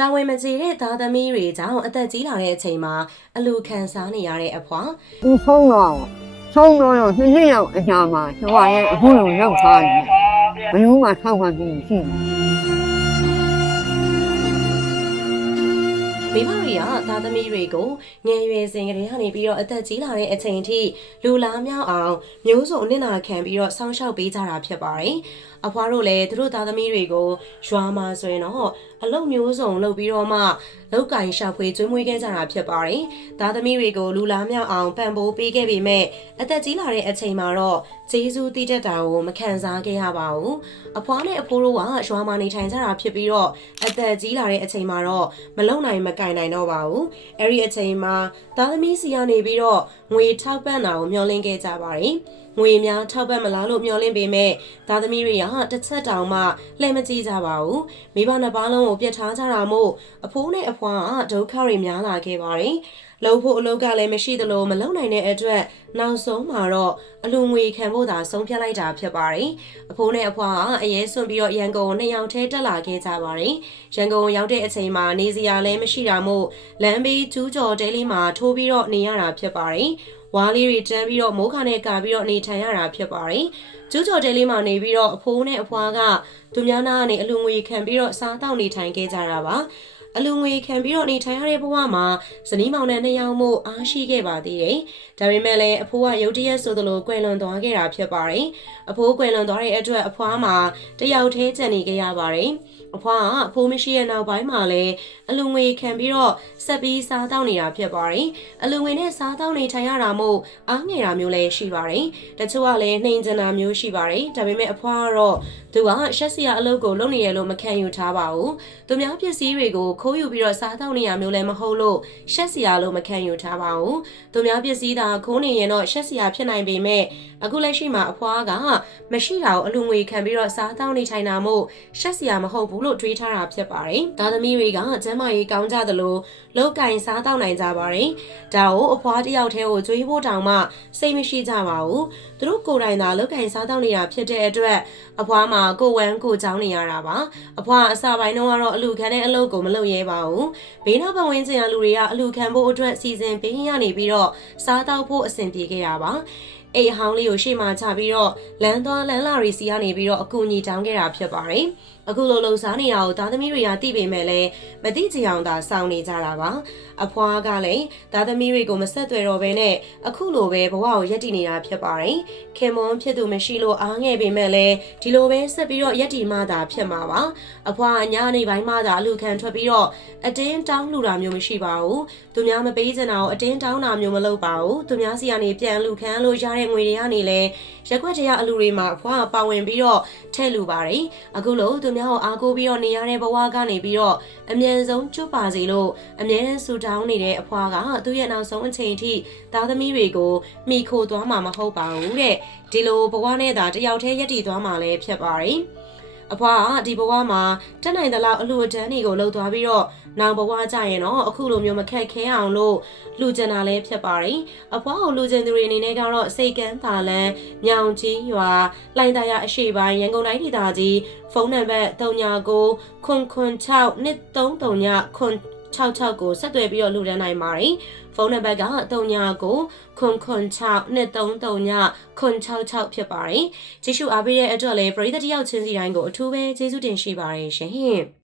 တာဝန်မကျေတဲ့သားသမီးတွေကြောင့်အသက်ကြီးလာတဲ့အချိန်မှာအလူခံစားနေရတဲ့အဖွာဒီဆုံးတော့နှစ်နှစ်ရောက်အကြာမှာကျမရဲ့အခုလိုရောက်သွားတယ်ဘယ်လိုမှထောက်ခံပြီးရှိမိဘတွေကသားသမီးတွေကိုငယ်ရွယ်စဉ်ကတည်းကနေပြီးတော့အသက်ကြီးလာတဲ့အချိန်ထိလူလားမြောက်အောင်မျိုးစုံအနစ်နာခံပြီးတော့စောင့်ရှောက်ပေးကြတာဖြစ်ပါတယ်အဖွားတို့လည်းသူတို့သားသမီးတွေကိုရွာမှာဆိုရင်တော့အလုပ်မျိုးစုံလုပ်ပြီးတော့မှလောက်ကင်ရှာဖွေကျွေးမွေးခဲ့ကြတာဖြစ်ပါတယ်။သားသမီးတွေကိုလူလားမြောက်အောင်ပံ့ပိုးပေးခဲ့ပေမဲ့အသက်ကြီးလာတဲ့အချိန်မှာတော့ကျေးဇူးတည်တတ်တာကိုမခံစားခဲ့ရပါဘူး။အဖွားနဲ့အဖိုးတို့ကရွာမှာနေထိုင်ကြတာဖြစ်ပြီးတော့အသက်ကြီးလာတဲ့အချိန်မှာတော့မလုံနိုင်မကင်နိုင်တော့ပါဘူး။အဲဒီအချိန်မှာသားသမီးစီကနေပြီးတော့ငွေထောက်ပံ့တာကိုမျှော်လင့်ခဲ့ကြပါတယ်။ငွေများထောက်ပံ့မလားလို့မျှော်လင့်ပေမဲ့သားသမီးတွေကတစ်ချက်တောင်မှလှည့်မကြည့်ကြပါဘူးမိဘနှစ်ပါးလုံးကိုပြတ်ထားကြတာမို့အဖိုးနဲ့အဖွားကဒုက္ခတွေများလာခဲ့ပါတယ်လုံဖို့အလုပ်ကလည်းမရှိသလိုမလုံနိုင်တဲ့အတွက်နောက်ဆုံးမှာတော့အလူငွေခံဖို့သာဆုံးဖြတ်လိုက်တာဖြစ်ပါတယ်အဖိုးနဲ့အဖွားကအရေးစွန့်ပြီးတော့ရန်ကုန်နှစ်ယောက်ထဲတက်လာခဲ့ကြပါတယ်ရန်ကုန်ရောက်တဲ့အချိန်မှာနေစရာလည်းမရှိတာမို့လမ်းဘေးကျူးကျော်တဲလေးမှာထိုးပြီးတော့နေရတာဖြစ်ပါတယ်ဝါးလေးတွေတန်းပြီးတော့မိုးခါနဲ့ကာပြီးတော့နေထိုင်ရတာဖြစ်ပါတယ်။ကျူးကျော်တဲလေးမှာနေပြီးတော့အဖိုးနဲ့အဖွားကသူများနာကနေအလူငွေခံပြီးတော့စားတောက်နေထိုင်ခဲ့ကြတာပါ။အလူငွေခံပြီးတော့နေထိုင်ရတဲ့ဘဝမှာဇနီးမောင်နဲ့နှစ်ယောက်မို့အားရှိခဲ့ပါသေးတယ်။ဒါပေမဲ့လည်းအဖိုးကရုတ်တရက်ဆိုသလိုကွယ်လွန်သွားခဲ့တာဖြစ်ပါတယ်။အဖိုးကွယ်လွန်သွားတဲ့အတွက်အဖွားမှာတယောက်တည်းကျန်နေခဲ့ရပါတယ်။အဖွားကအဖိုးမရှိတဲ့နောက်ပိုင်းမှာလည်းအလူငွေခံပြီးတော့ဆက်ပြီးစားတောက်နေတာဖြစ်ပါတယ်။အလူငွေနဲ့စားတောက်နေထိုင်ရတာမို့အားငယ်တာမျိုးလည်းရှိပါတယ်။တချို့ကလည်းနှိမ်ကျင်တာမျိုးရှိပါတယ်။ဒါပေမဲ့အဖွားကတော့သူကရှက်စရာအလုပ်ကိုလုပ်နေရလို့မခံယူထားပါဘူး။သူများပစ္စည်းတွေကိုခိုးယူပြီးတော့စားတောက်နေရမျိုးလည်းမဟုတ်လို့ရှက်စရာလို့မခံယူထားပါဘူး။သူများပစ္စည်းသာခိုးနေရင်တော့ရှက်စရာဖြစ်နိုင်ပေမဲ့အခုလက်ရှိမှာအဖွားကမရှိတာကိုအလူငွေခံပြီးတော့စားတောက်နေထိုင်တာမို့ရှက်စရာမဟုတ်ဘူးလို့တွေးထားတာဖြစ်ပါတယ်။သားသမီးတွေကကျမ်းမာရေးကောင်းကြသလိုလောက်ကင်စားတောက်နိုင်ကြပါတယ်။ဒါကိုအဖွားတယောက်တည်းကိုကြွေးဖို့တောင်မှစိတ်မရှိကြပါဘူး။သူတို့ကိုယ်တိုင်သာလောက်ကင်စားတောက်နေတာဖြစ်တဲ့အတွက်အဖွားမှာကိုဝမ်းကိုကြောင်းနေရတာပါ။အဖွားအစပိုင်းတော့အလူခံတဲ့အလုပ်ကိုမလုပ်ရဲပါဘူး။ဘေးနောက်ပတ်ဝန်းကျင်ကလူတွေကအလူခံဖို့အတွက်စီစဉ်ပေးရနေပြီးတော့စားတောက်ဖို့အဆင်ပြေခဲ့တာပါ။အိမ်ဟောင်းလေးကိုရှေ့မှာချပြီးတော့လမ်းသွားလမ်းလာတွေစီကနေပြီးတော့အကူအညီတောင်းခဲ့တာဖြစ်ပါတယ်။အခုလိုလှုပ်ရှားနေတာကိုသားသမီးတွေကသိပေမဲ့လည်းမသိကြအောင်သာစောင့်နေကြတာပါအဖွားကလည်းသားသမီးတွေကိုမဆက်သွယ်တော့ဘဲနဲ့အခုလိုပဲဘဝကိုရက်တည်နေတာဖြစ်ပါတယ်ခင်မွန်းဖြစ်သူမရှိလို့အားငယ်ပေမဲ့လည်းဒီလိုပဲဆက်ပြီးတော့ရက်တည်မှသာဖြစ်မှာပါအဖွားညနေပိုင်းမှသာအလူခံထွက်ပြီးတော့အတင်းတောင်းလှူတာမျိုးမရှိပါဘူးသူများမပေးချင်တာကိုအတင်းတောင်းတာမျိုးမလုပ်ပါဘူးသူများစီကနေပြန်လူခံလို့ရတဲ့ငွေတွေကနေလည်းရက်ွက်တရားအလူတွေမှာအဖွားကပါဝင်ပြီးတော့ထည့်လူပါတယ်အခုလို့သူများကိုအားကိုးပြီးတော့နေရတဲ့ဘဝကနေပြီးတော့အမြဲဆုံးကျွတ်ပါစေလို့အမြဲတမ်းဆူတောင်းနေတဲ့အဖွားကသူ့ရဲ့နောက်ဆုံးအချိန်ထိသားသမီးတွေကိုမိခိုသွားမှာမဟုတ်ပါဘူးတဲ့ဒီလိုဘဝနဲ့သာတယောက်တည်းရက်တည်သွားမှာလည်းဖြစ်ပါတယ်အဖွားကဒီဘဝမှာတက်နိုင်သလောက်အလှူအတန်းတွေကိုလှုပ်သွားပြီးတော့နောက်ဘဝကြရင်တော့အခုလိုမျိုးမခက်ခဲအောင်လို့လူကျင်တာလည်းဖြစ်ပါတယ်အဖွားကိုလူကျင်သူတွေအနေနဲ့ကတော့စိတ်ကန်းသာလန်းညောင်ကြီးရွာလှိုင်သာယာအရှိပိုင်းရန်ကုန်တိုင်းဒေသကြီးဖုန်းနံပါတ်39 996 233 966ကိုဆက်သွယ်ပြီးတော့လူတန်းနိုင်ပါတယ်ဖုန်းနံပါတ်က39 996 233 966ဖြစ်ပါတယ်ကြည့်ရှုအားပေးတဲ့အတွက်လည်းပရိသတ်တယောက်ချင်းစီတိုင်းကိုအထူးပဲကျေးဇူးတင်ရှိပါတယ်ရှင်